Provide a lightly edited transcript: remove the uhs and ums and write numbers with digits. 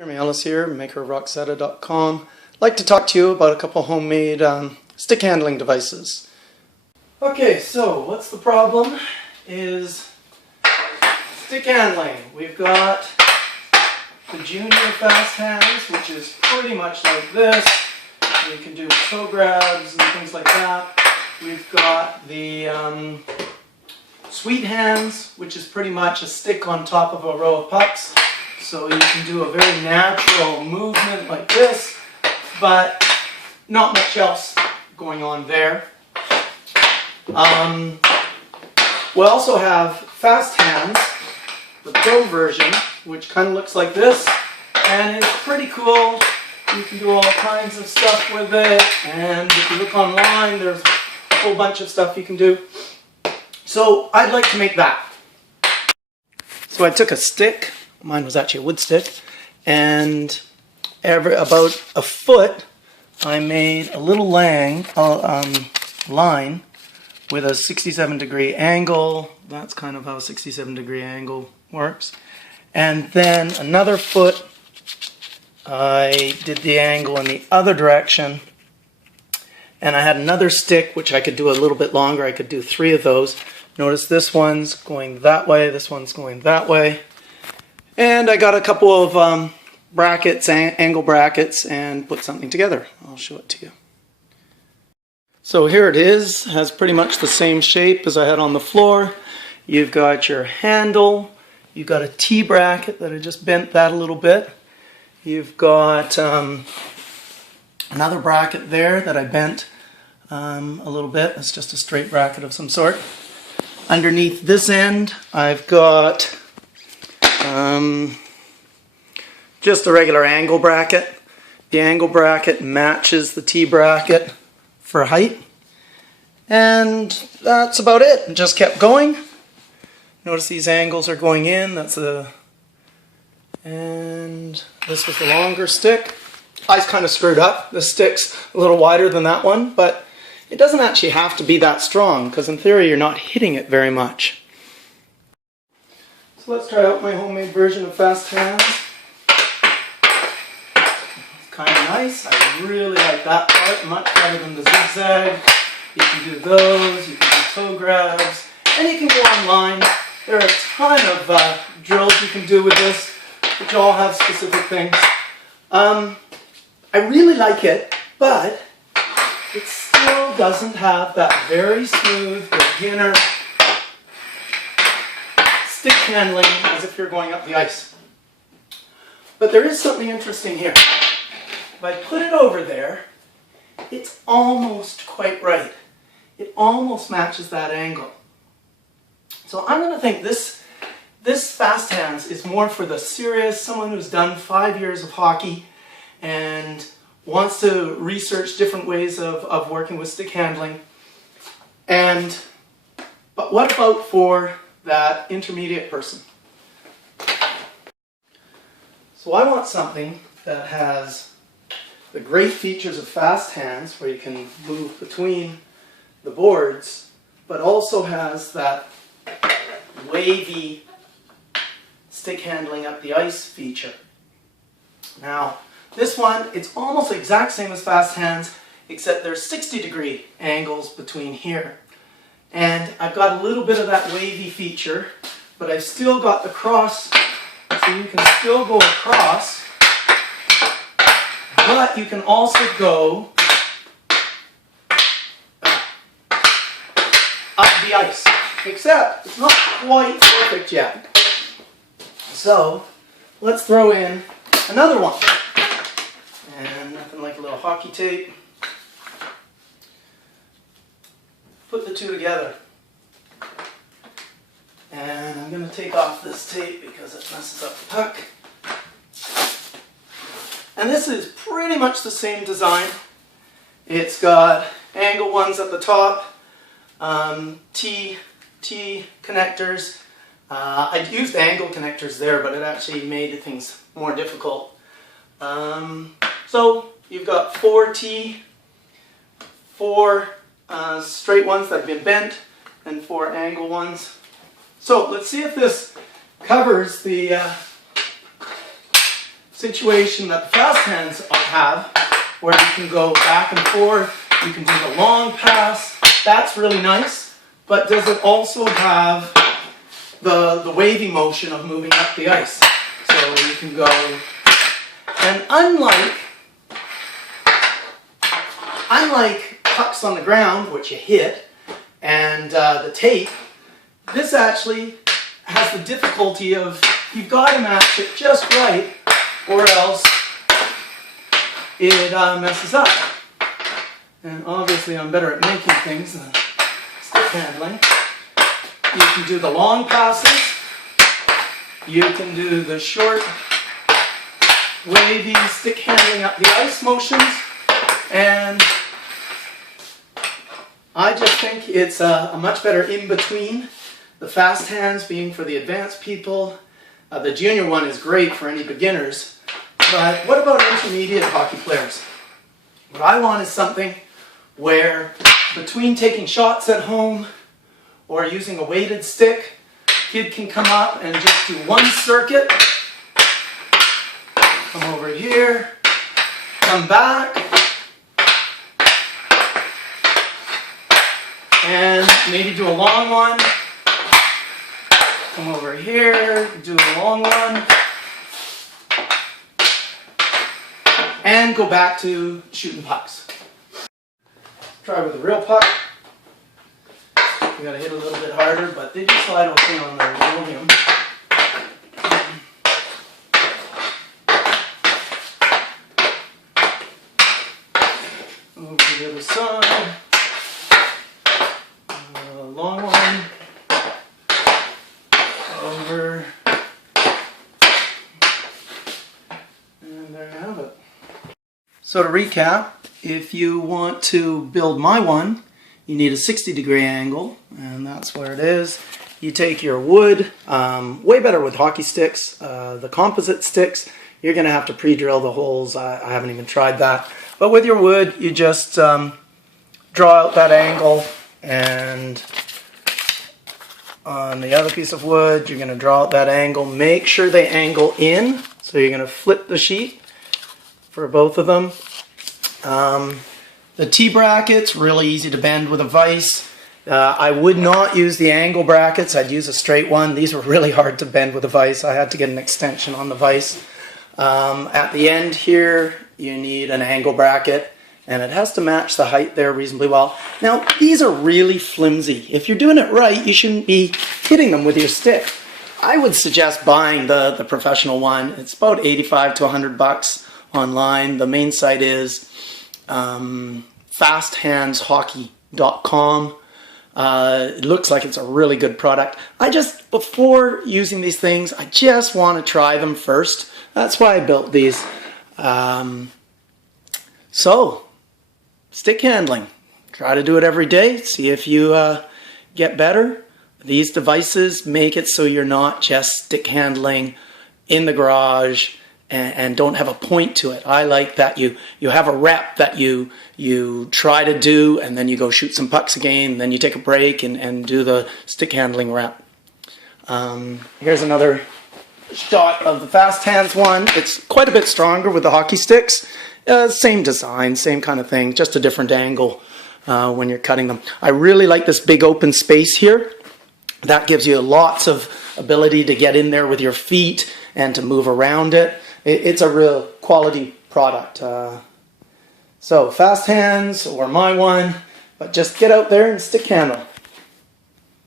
Jeremy Ellis here, maker of Roxetta.com. I'd like to talk to you about a couple homemade stick handling devices. Okay, so what's the problem is stick handling. We've got the junior fast hands, which is pretty much like this. You can do toe grabs and things like that. We've got the sweet hands, which is pretty much a stick on top of a row of pucks. So you can do a very natural movement like this, but not much else going on there. We also have fast hands, the pro version, which kind of looks like this, and it's pretty cool. You can do all kinds of stuff with it, and if you look online, there's a whole bunch of stuff you can do. So I'd like to make that. So I took a stick. Mine was actually a wood stick, and about a foot I made a little line with a 67-degree angle. That's kind of how a 67-degree angle works. And then another foot I did the angle in the other direction, and I had another stick which I could do a little bit longer. I could do 3 of those. Notice this one's going that way, this one's going that way. And I got a couple of brackets, angle brackets, and put something together. I'll show it to you. So here it is. Has pretty much the same shape as I had on the floor. You've got your handle. You've got a T-bracket that I just bent that a little bit. You've got another bracket there that I bent a little bit. It's just a straight bracket of some sort. Underneath this end, I've got just a regular angle bracket. The angle bracket matches the T-bracket for height. And that's about it. It just kept going. Notice these angles are going in. And this was the longer stick. I kind of screwed up. This stick's a little wider than that one, but it doesn't actually have to be that strong, because in theory you're not hitting it very much. So let's try out my homemade version of fast hands. It's kind of nice. I really like that part, much better than the zigzag. You can do those, you can do toe grabs, and you can go online. There are a ton of drills you can do with this, which all have specific things. I really like it, but it still doesn't have that very smooth beginner stick handling as if you're going up the ice. But there is something interesting here. If I put it over there, it's almost quite right. It almost matches that angle. So I'm going to think this fast hands is more for the serious, someone who's done 5 years of hockey and wants to research different ways of working with stick handling. But what about for that intermediate person? So I want something that has the great features of fast hands, where you can move between the boards, but also has that wavy stick handling up the ice feature. Now, this one, it's almost the exact same as fast hands, except there's 60-degree angles between here. And I've got a little bit of that wavy feature, but I've still got the cross, so you can still go across, but you can also go up the ice, except it's not quite perfect yet. So let's throw in another one. And nothing like a little hockey tape. Put the two together. And I'm going to take off this tape because it messes up the puck. And this is pretty much the same design. It's got angle ones at the top, T connectors. I used angle connectors there, but it actually made things more difficult. So you've got 4 straight ones that have been bent, and 4 angle ones. So let's see if this covers the situation that the fast hands have, where you can go back and forth, you can do the long pass. That's really nice, but does it also have the wavy motion of moving up the ice? So you can go, and unlike pucks on the ground, which you hit, and the tape, this actually has the difficulty of, you've got to match it just right, or else it messes up. And obviously I'm better at making things than stick handling. You can do the long passes, you can do the short, wavy stick handling up the ice motions, and I just think it's a much better in-between. The fast hands being for the advanced people. The junior one is great for any beginners. But what about intermediate hockey players? What I want is something where between taking shots at home or using a weighted stick, kid can come up and just do one circuit. Come over here, come back, and maybe do a long one. Come over here, do a long one. And go back to shooting pucks. Try with a real puck. You gotta hit a little bit harder, but they do slide okay on the aluminum. Over to the other side. Long one. Over. And there you have it. So to recap, if you want to build my one, you need a 60-degree angle, and that's where it is. You take your wood, way better with hockey sticks, the composite sticks, you're going to have to pre-drill the holes. I haven't even tried that. But with your wood, you just draw out that angle, and on the other piece of wood, you're going to draw out that angle. Make sure they angle in, so you're going to flip the sheet for both of them. The T-brackets, really easy to bend with a vise. I would not use the angle brackets, I'd use a straight one. These were really hard to bend with a vise. I had to get an extension on the vise. At the end here, you need an angle bracket, and it has to match the height there reasonably well. Now, these are really flimsy. If you're doing it right, you shouldn't be hitting them with your stick. I would suggest buying the professional one. It's about $85 to $100 online. The main site is fasthandshockey.com. It looks like it's a really good product. Before using these things, I just want to try them first. That's why I built these. So, stick handling. Try to do it every day. See if you get better. These devices make it so you're not just stick handling in the garage and don't have a point to it. I like that you have a rep that you try to do, and then you go shoot some pucks again, and then you take a break and do the stick handling rep. Here's another shot of the fast hands one. It's quite a bit stronger with the hockey sticks. Same design, same kind of thing, just a different angle when you're cutting them. I really like this big open space here. That gives you lots of ability to get in there with your feet and to move around it. It's a real quality product. So fast hands or my one, but just get out there and stick handle.